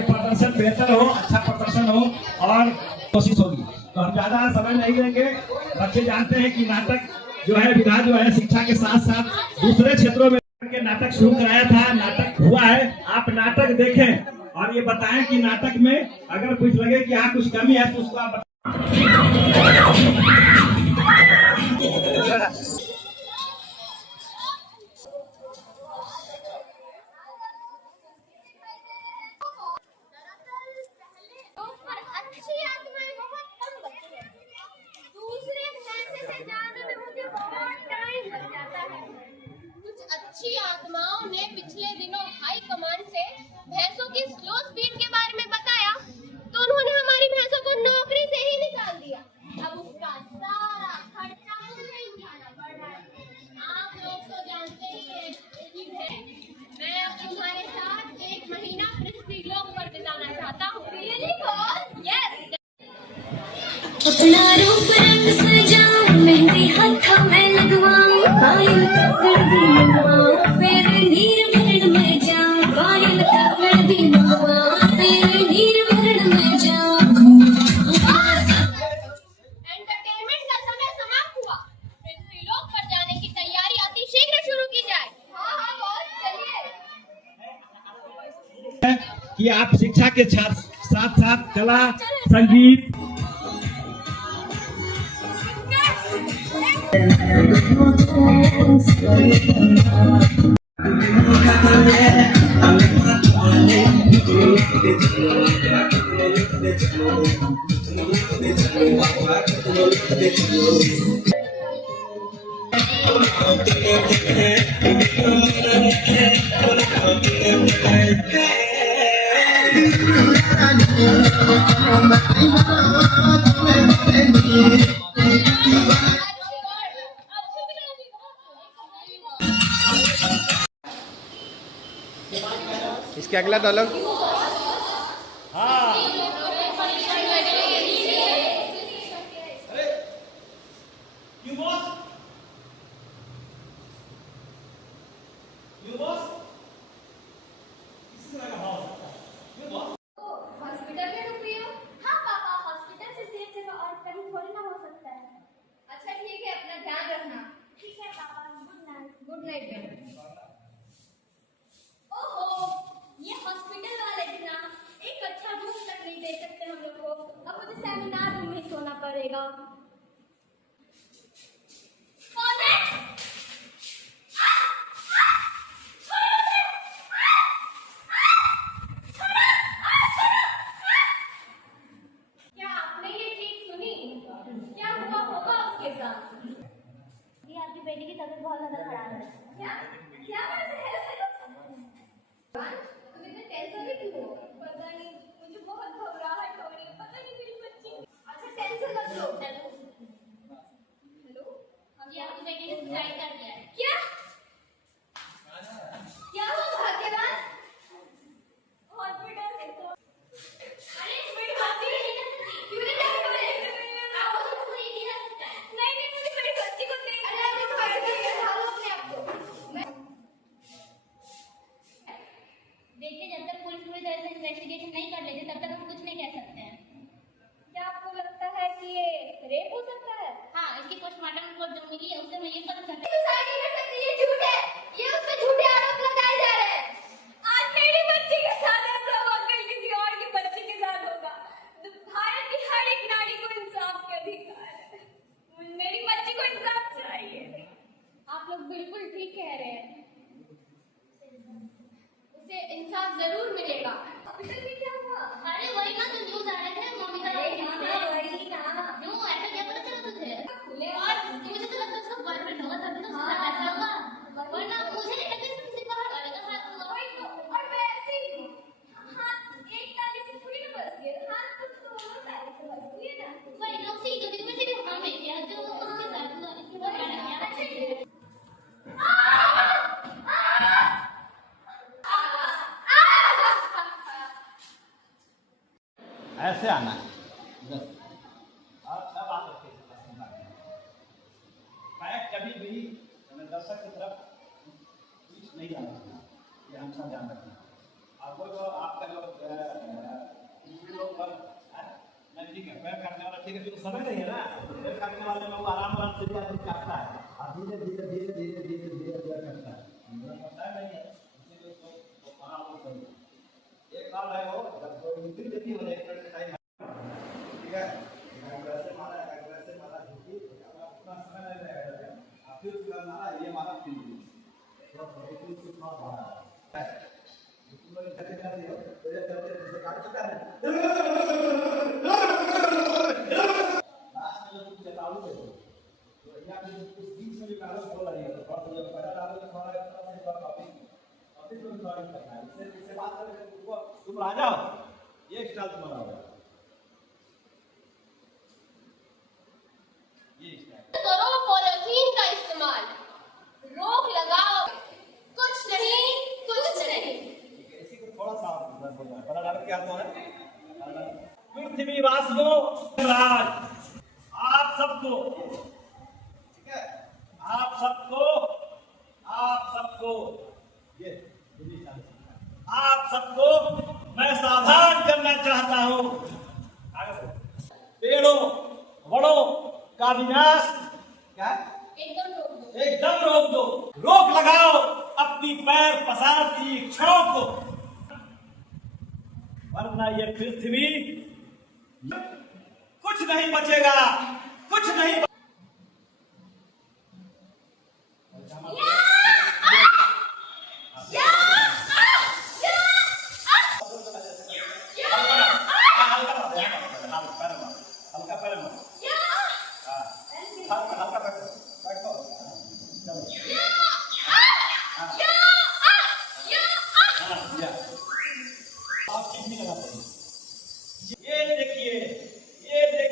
प्रदर्शन बेहतर हो, अच्छा प्रदर्शन हो और कोशिश होगी। तो हम ज्यादा समय नहीं लेंगे। बच्चे जानते हैं कि नाटक जो है विधा जो है शिक्षा के साथ साथ दूसरे क्षेत्रों में के नाटक शुरू कराया था, नाटक हुआ है। आप नाटक देखें और ये बताएं कि नाटक में अगर कुछ लगे कि यहाँ कुछ कमी है तो उसको आप अच्छी आत्माओं ने पिछले दिनों हाई कमांड से भैंसों की स्लो स्पीड के बारे में बताया तो उन्होंने हमारी भैंसों को नौकरी से ही निकाल दिया। अब उसका सारा खर्चा मुझे ही उठाना पड़ रहा है। आप लोग तो जानते ही हैं। मैं अब तुम्हारे साथ 1 महीना पृथ्वी लोक पर बिताना चाहता हूँ। यस। अपना रूप रंग सजाऊं, मेहंदी हाथों में लगवाऊं, पायल कपड़ भी लगवाऊं, फिर नीर भरण में जाऊं, पायल कपड़ भी लगवाऊं, फिर नीर भरण में जाऊं। एंटरटेनमेंट का समय समाप्त हुआ। पृथ्वी लोक पर जाने की तैयारी अति शीघ्र शुरू की जाए। हाँ बॉस, चलिए। कि आप शिक्षा के साथ साथ कला, संगीत इसके अगला डायलॉग हॉस्पिटल में रुक रही हो? हाँ पापा, हॉस्पिटल से सेफ जगह और कहीं थोड़ी ना हो सकता है। अच्छा ठीक है, अपना ध्यान रखना। ठीक है पापा, गुड नाइट। गुड नाइट बेटा। ओहो, ये हॉस्पिटल वाले भी ना एक अच्छा रूम तक नहीं दे सकते हम लोग को। अब मुझे सेमिनार रूम में सोना पड़ेगा। क्या आपने ये चीज सुनी? क्या हुआ होगा उसके साथ? ये आपकी बेटी की तबीयत बहुत ज्यादा खराब है। क्या क्या बात है? तुम इतने टेंशन में क्यों हो? पता नहीं, मुझे बहुत घबराहट हो रही है। पता नहीं मेरी बच्ची। अच्छा टेंशन मत लो। हेलो, हम ये आपकी बेटी ने सुसाइड कर दिया है। क्या क्या हुआ भाग्यवान? हॉस्पिटल से तो अरे मेरी बच्ची क्यों नहीं जा रही? आप उसको ये नहीं जा सकता। नहीं मुझे मेरी बच्ची को नहीं। अरे आप थोड़ा देर ढालो अपने आप को। देखिए, जब तक पुलिस पूरी तरह से इन्वेस्टिगेशन नहीं कर लेती तब तक हम कुछ नहीं कह सकते हैं। क्या आपको लगता है कि ये रेप हो सकता है? हाँ, इसकी पोस्टमार्टम रिपोर्ट जो मिली है उससे मैं ये पता चला। सुसाइड नहीं कर सकती, ये झूठ है। ये उस पे झूठे आरोप लगाए जा रहे हैं। आज मेरी बच्ची के साथ ऐसा हुआ, कल किसी और की बच्ची के साथ होगा। भारत की हर एक नारी को इंसाफ का अधिकार है। मेरी बच्ची को इंसाफ चाहिए। आप लोग बिल्कुल ठीक कह रहे हैं, उसे इंसाफ जरूर मिलेगा। हॉस्पिटल में क्या हुआ? अरे वही ना जो न्यूज़ आ रहे थे, मोनिका वही ना। क्यों ऐसा क्या पता चला तुझे? और मुझे तो लगता है उसका बॉयफ्रेंड होगा तभी तो उसके साथ ऐसा होगा, वरना मुझे नहीं लगता इसमें किसी बाहर वाले का साथ होगा। और वैसे ही हाथ एक ताली से थोड़ी ना बस गए, हाथ तो दोनों ताली से बस गए ना। वही ना, उसी को देखो वैसे भी हमें क्या जो उसके साथ हुआ इसके बाद मैंने क्या अच्छा ऐसे आना है। और सब आ सकते हैं। कभी भी दर्शक की तरफ नहीं जाना चाहिए, ये हमेशा ध्यान रखना। आपको जो आपका जो लोग पर नहीं ठीक है, पैर काटने वाला ठीक है, तो समय नहीं है ना, पैर काटने वाले लोग आराम से भी काटता है, और धीरे धीरे धीरे धीरे धीरे धीरे धीरे करता है, नहीं है, इसलिए तो आराम से करिए। एक बार है वो जब कोई मित्र देखी हो एक मिनट टाइम, ठीक है, वैसे मारा झुकी, अपना समय नहीं रहेगा, आप फिर उसका मारा ये मारा फिर तो एक कुछ ना मारा है, तुम लोग कैसे कर रहे हो, जैसे काट चुका है, तुम आ जाओ, ये स्टाइल तुम्हारा होगा, ये स्टाइल करो पॉलिथीन का इस्तेमाल, रोक लगाओ, कुछ नहीं कुछ नहीं। इसी को थोड़ा सा बड़ा डाल के आता है। पृथ्वीवासियों राज आप सबको, ठीक है, आप सबको ये आप सबको मैं सावधान करना चाहता हूँ, पेड़ों वनों का विनाश क्या एकदम रोक दो, रोक लगाओ अपनी पैर पसार की इच्छाओं को, वरना ये पृथ्वी कुछ नहीं बचेगा, कुछ नहीं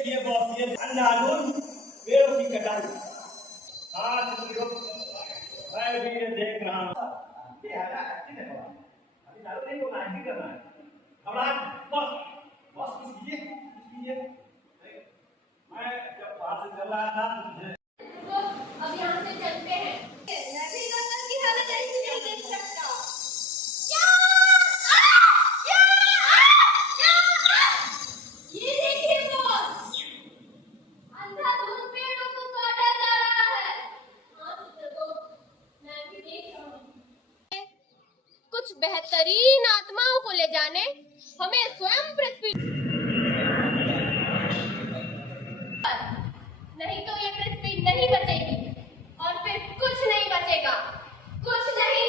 ये बॉस ये अंधाधुन पेड़ों की कटाई आज मैं भी ये देख रहा हूँ, अभी दारू नहीं बोलना है, करना है, अब बॉस कीजिए, मैं जब बाहर से चल रहा था मुझे तो अब यहाँ से चलते हैं, मैं भी गंगा की हालत ऐसी नहीं देख सकता। ये देखिए बॉस, अंधाधुन पेड़ों को काटा जा रहा है। हाँ तो मैं भी देख रहा हूँ। कुछ बेहतरीन आत्माओं को ले जाने हमें स्वयं पृथ्वी, नहीं तो ये पृथ्वी नहीं बचेगी और फिर कुछ नहीं बचेगा, कुछ नहीं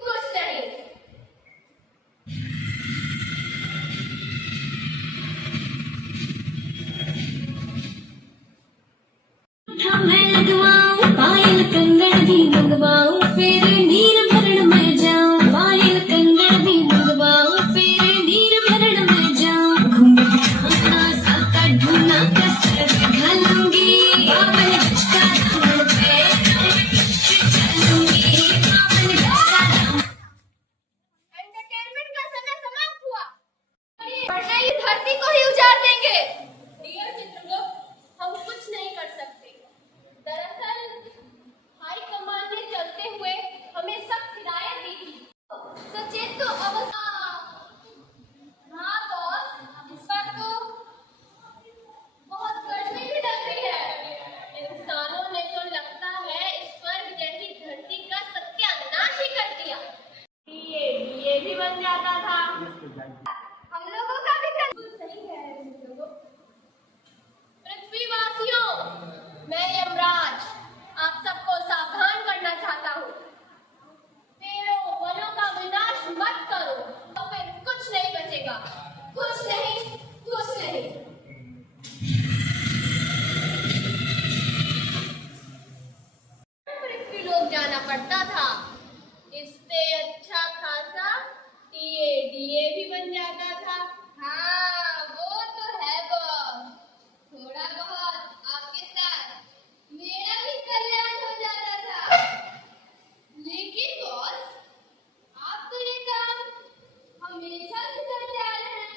कुछ नहीं। मैं लगवाऊं पायल कंगन भी मंगवाऊं, फिर नीर भरण में जाऊं, पायल कंगन भी मंगवाऊं, फिर नीर भरण में जाऊं, घूंघट खाना साका ढूंढना कसरत घालूंगी, बावन गज का दामन पे चलूंगी, बावन गज का दामन। एंटरटेनमेंट का समय समाप्त हुआ, वरना ये धरती को ही उजाड़ देंगे। डियर चित्रगुप्त, हम कुछ नहीं कर सकते। दरअसल हाई कमांड ने चलते हुए हमें सख्त हिदायत दी थी, सचेत तो अवस्था। हाँ बॉस, इस बार तो बहुत गर्मी भी लग रही है। इंसानों ने तो लगता है इस स्वर्ग जैसी धरती का सत्यानाश ही कर दिया। ये भी बन जाता था, हम लोगों का भी सही कह रहे हैं चित्रगुप्त। पृथ्वीवासियों, मैं यमराज आप सबको सावधान करना चाहता हूँ, पेड़ों वनों का विनाश मत करो, तो फिर कुछ नहीं बचेगा, कुछ नहीं कुछ नहीं। पृथ्वी लोग जाना पड़ता था, इससे अच्छा खासा डीए भी बन जाता था। हाँ वो तो है बॉस, थोड़ा बहुत आपके साथ मेरा भी कल्याण हो जाता था। लेकिन बॉस, आप तो ये काम हमेशा से करते आ रहे हैं,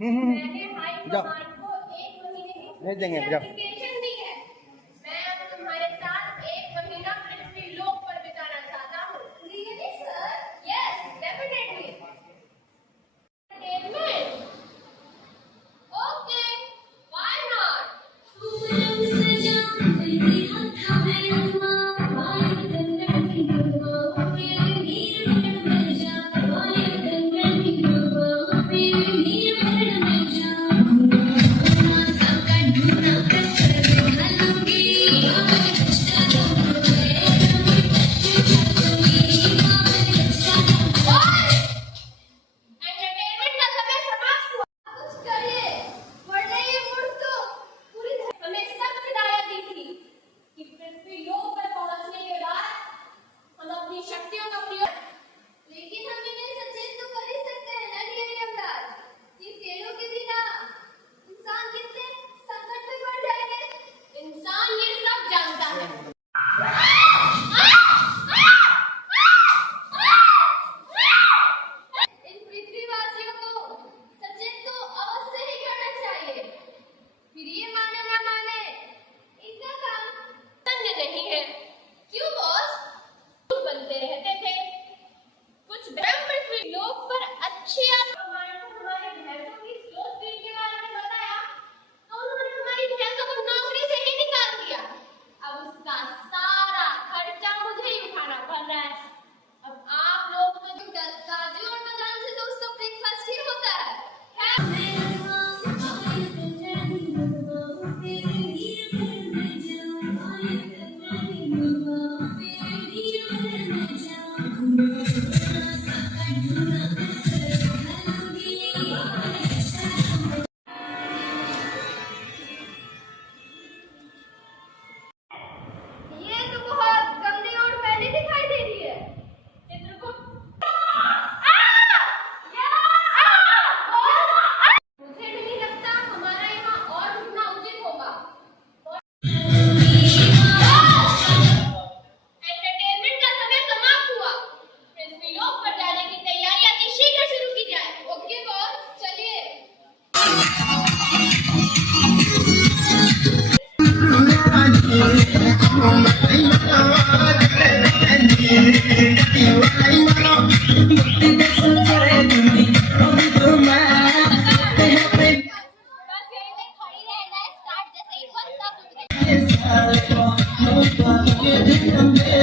मैंने हाई कमांड को 1 महीने की भेज देंगे, जाओ। सर्टिफिकेशन दी है। मैं अब तुम्हारे साथ 1 महीना पृथ्वी लोक पर बिताना चाहता हूँ। Really, sir? Yes, definitely. Entertainment? Okay, why not? रंग सजा मेरे हाथों में लगवाऊं पायल कंगन की लगवाऊं मेरे नीर भरण में जाऊं पायल कंगन की लगवाऊं मेरे नीर भरण में जाऊं घूमा सबका ढूंढना कसर ढालूंगी बाबा रिश्ता दूंगी एंटरटेनमेंट का समय समाप्त हुआ। कुछ करिए, वरना ये मूर्ख तो पूरी तरह हमें सख्त हिदायत दी थी कि पृथ्वी लोक पर पहुंचने के बाद हम अपनी शक्तियों का प्रयोग। लेकिन हम इन्हें सचेत तो कर ही सकते हैं ना डीएनए अवतार। ये तेलों के बिना इंसान कितने संकट में पड़ जाएंगे। इंसान ये सब जानता है। इन पृथ्वीवासियों को सचेत तो अवश्य ही करना चाहिए। फिर ये माने ना माने, इनका काम तंग नहीं है। क्यों बॉस? बनते रहते थे। कुछ ब्रह्म पृथ्वी लोक पर अच्छी हमारे भैंसों की स्लो स्पीड के बारे में बताया तो उन्होंने हमारी भैंसों को नौकरी से ही निकाल दिया। अब उसका सारा खर्चा मुझे ही उठाना पड़ रहा है। अब आप लोग तो काजू और बादाम से तो उसका ब्रेकफास्ट ही होता है। मैं लगवाऊं पायल कंगन की लगवाऊं मेरे नीर भरण में जाऊं पायल कंगन की लगवाऊं मेरे नीर भरण में जाऊं घूमा सबका ढूंढना कसर ढालूंगी बाबा रिश्ता दूंगी ये तो बहुत गंदी और मैली दिखाई दे रही है। चित्रकूट मुझे नहीं लगता हमारा यहाँ और रुकना उचित होगा। एंटरटेनमेंट का समय समाप्त हुआ। पृथ्वी लोक पर जाने की तैयारी अति शीघ्र शुरू की जाए। ओके बॉस, चलिए। बस यहीं पे खड़ी रहना है। स्टार्ट जैसे ही हुआ तब रुक जाइए।